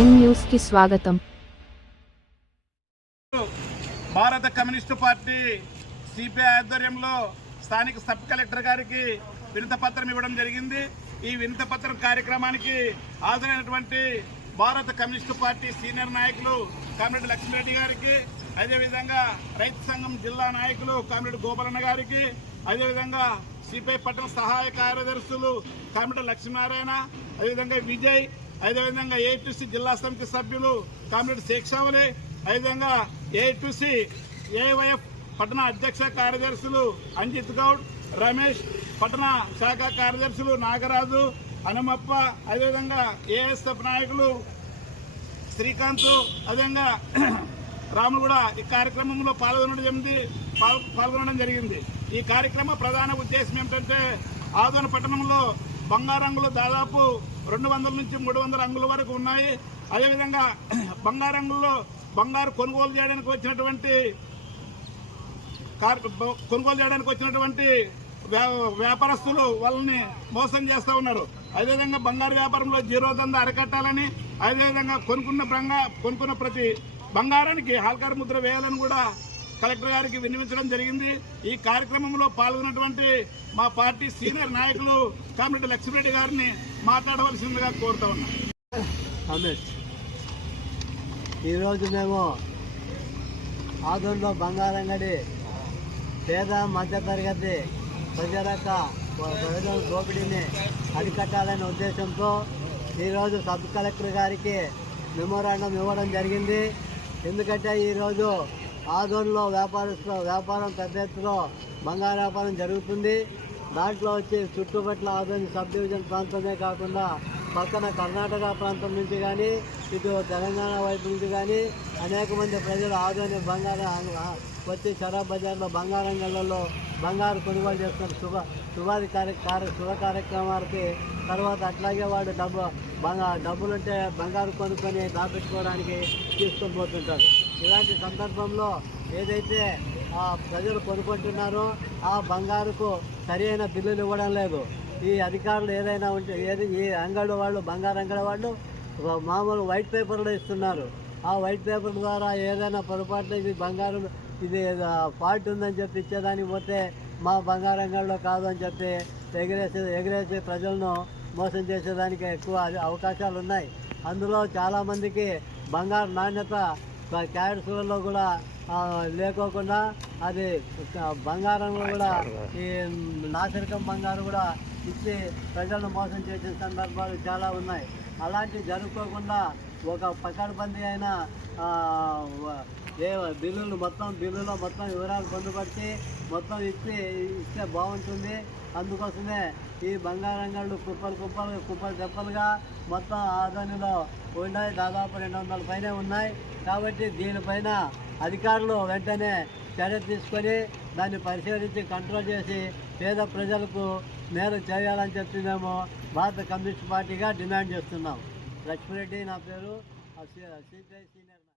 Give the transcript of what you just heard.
Prime న్యూస్కి స్వాగతం. భారత కమ్యూనిస్టు పార్టీ సిపిఐ ఆధ్వర్యంలో స్థానిక సబ్ కలెక్టర్ గారికి వినత పత్రం ఇవ్వడం జరిగింది. ఈ వినత పత్రం కార్యక్రమానికి హాజరైనటువంటి భారత కమ్యూనిస్టు పార్టీ సీనియర్ నాయకులు కామిరెడ్డి లక్ష్మీరెడ్డి గారికి అదేవిధంగా రైతు సంఘం జిల్లా నాయకులు కామిరెడ్డి గోపాలన్న గారికి అదేవిధంగా సిపిఐ పట్టణ సహాయ కార్యదర్శులు కామిరెడ్డి లక్ష్మీనారాయణ అదేవిధంగా విజయ్ అదేవిధంగా ఏఐటీసీ జిల్లా సమితి సభ్యులు కామిరెడ్డి శేక్షావలి అదేవిధంగా ఏఐటీసీ ఏవైఎఫ్ పట్టణ అధ్యక్ష కార్యదర్శులు అంజిత్ గౌడ్ రమేష్ పట్టణ శాఖ కార్యదర్శులు నాగరాజు హనుమప్ప అదేవిధంగా ఏఎస్ఎఫ్ నాయకులు శ్రీకాంత్ అదేవిధంగా రాములు కూడా ఈ కార్యక్రమంలో పాల్గొనడం జరిగింది పాల్గొనడం జరిగింది. ఈ కార్యక్రమ ప్రధాన ఉద్దేశం ఏమిటంటే ఆదోన పట్టణంలో బంగారంగులు దాదాపు రెండు వందల నుంచి మూడు వందల అంగుల వరకు ఉన్నాయి. అదేవిధంగా బంగారంగుల్లో బంగారు కొనుగోలు చేయడానికి వచ్చినటువంటి కార్- బ- కొనుగోలు చేయడానికి వచ్చినటువంటి వ్యా- వ్యాపారస్తులు వాళ్ళని మోసం చేస్తూ ఉన్నారు. అదేవిధంగా బంగారు వ్యాపారంలో జీరో దంద అరికట్టాలని అదేవిధంగా కొనుక్కున్న బంగా కొనుక్కున్న ప్రతి బంగారానికి హాల్కార్ ముద్ర వేయాలని కూడా కలెక్టర్ గారికి విన్నవించడం జరిగింది. ఈ కార్యక్రమంలో పాల్గొన్నటువంటి మా పార్టీ సీనియర్ నాయకులు కామిరెడ్డి లక్ష్మీరెడ్డి గారిని మాట్లాడవలసిందిగా కోరుతా ఉన్నా. ఈరోజు మేము ఆదోన్లో బంగారంగడి పేద మధ్యతరగతి ప్రజలక ప్రజల దోపిడీని అరికట్టాలనే ఉద్దేశంతో ఈరోజు సబ్ కలెక్టర్ గారికి మెమోరాండం ఇవ్వడం జరిగింది. ఎందుకంటే ఈరోజు ఆదోన్లో వ్యాపారస్తులు వ్యాపారం పెద్ద ఎత్తులో బంగారు వ్యాపారం జరుగుతుంది. దాంట్లో వచ్చి చుట్టుపట్ల ఆదోని సబ్ డివిజన్ ప్రాంతమే కాకుండా పక్కన కర్ణాటక ప్రాంతం నుంచి కానీ ఇటు తెలంగాణ వైపు నుంచి కానీ అనేక మంది ప్రజలు ఆదోని బంగారం వచ్చి షరాబ్ బజార్లో బంగారం గళ్ళల్లో బంగారు కొనుగోలు చేస్తున్న శుభ శుభాది కార్య శుభ కార్యక్రమాలకి తర్వాత అట్లాగే వాడు డబ్బు బంగా డబ్బులుంటే బంగారు కొనుక్కొని దాపెట్టుకోవడానికి తీసుకొని పోతుంటారు. ఇలాంటి సందర్భంలో ఏదైతే ఆ ప్రజలు కొనుక్కుంటున్నారో ఆ బంగారుకు సరైన బిల్లులు ఇవ్వడం లేదు. ఈ అధికారులు ఏదైనా ఉంటే ఏది ఈ అంగడి వాళ్ళు బంగారు అంగడి వాళ్ళు మామూలు వైట్ పేపర్లో ఇస్తున్నారు. ఆ వైట్ పేపర్ ద్వారా ఏదైనా పొరపాటున ఇది బంగారం ఇది ఫాల్ట్ ఉందని చెప్పి ఇచ్చేదానికి పోతే మా బంగారు అంగడిలో కాదు అని చెప్పి ఎగిరేసి ఎగిరేసి ప్రజలను మోసం చేసేదానికి ఎక్కువ అవకాశాలు ఉన్నాయి. అందులో చాలామందికి బంగారు నాణ్యత క్యారెట్స్లలో కూడా లేకోకుండా అది బంగారంలో కూడా ఈ నాసిరకం బంగారం కూడా ఇచ్చి ప్రజలను మోసం చేసే సందర్భాలు చాలా ఉన్నాయి. అలాంటివి జరుపుకోకుండా ఒక పకడ్బందీ అయిన ఏ బిల్లులు మొత్తం బిల్లులో మొత్తం వివరాలు పొందుపరిచి మొత్తం ఇచ్చి ఇస్తే బాగుంటుంది. అందుకోసమే ఈ బంగారంగళ్ళు కుప్పలు కుప్పలు కుప్పలు తెప్పలుగా మొత్తం ఆదానిలో ఉన్నాయి. దాదాపు రెండు వందల పైన ఉన్నాయి. కాబట్టి దీనిపైన అధికారులు వెంటనే చర్య తీసుకొని దాన్ని పరిశీలించి కంట్రోల్ చేసి పేద ప్రజలకు నేను చేయాలని చెప్పి మేము భారత కమ్యూనిస్ట్ పార్టీగా డిమాండ్ చేస్తున్నాం. లక్ష్మిరెడ్డి నా పేరు. CPI senior